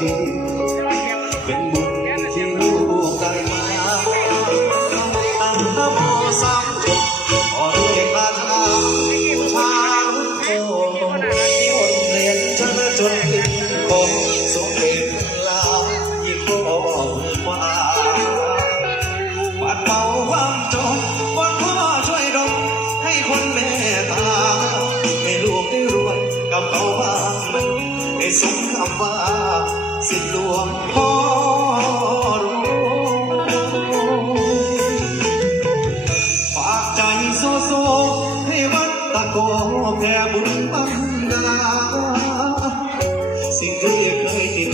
ที่เป็นบุญที่ลูกได้มาอันโมสามจบขอด้วยาถาบูชาลูกโตคนเรียนจนจนของสมเด็จลายิ่งบอกว่าปัดเป่าความจนวันพ่อช่วยดลให้คนเมตตาให้ลูกได้รวยกับเขาบ้าง It's a สิหลวงพ่อฝากใจโซโซให้วัดตะโกแผ่บุญบังดาสิ่งที่เคยติ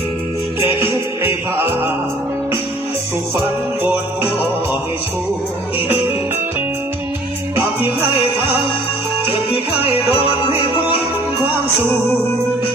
แค่คิดไปพาสุฝันบนพ่อให้ช่วยตามที่ให้ทำจ็ที่ใครโดนให้พ้นความสุข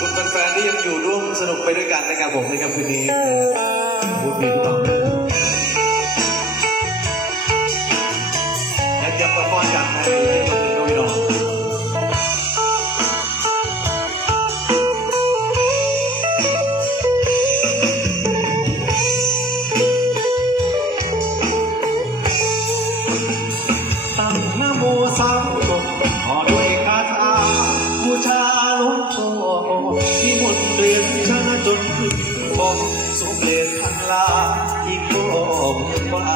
คุณแฟนๆที่ยังอยู่ร่วมสนุกไปด้วยกันในการผมในคืนนี้พูดดีต่อ ลาที่โกมกว่า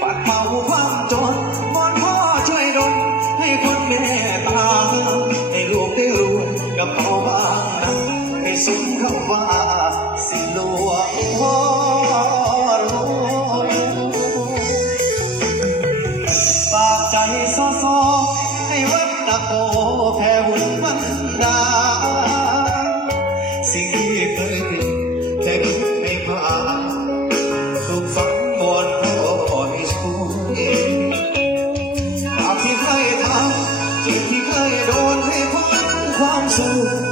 ปัดเป่าความจนมอนพ่อช่วยดนให้คนแม่ตาให้ลูกได้รู้กับเขาบ้างนะให้สมคำว่าสิหลวงพ่อฝากใจซออให้วัดตะโกแผ่หุ่นวันดาสิ่ง azul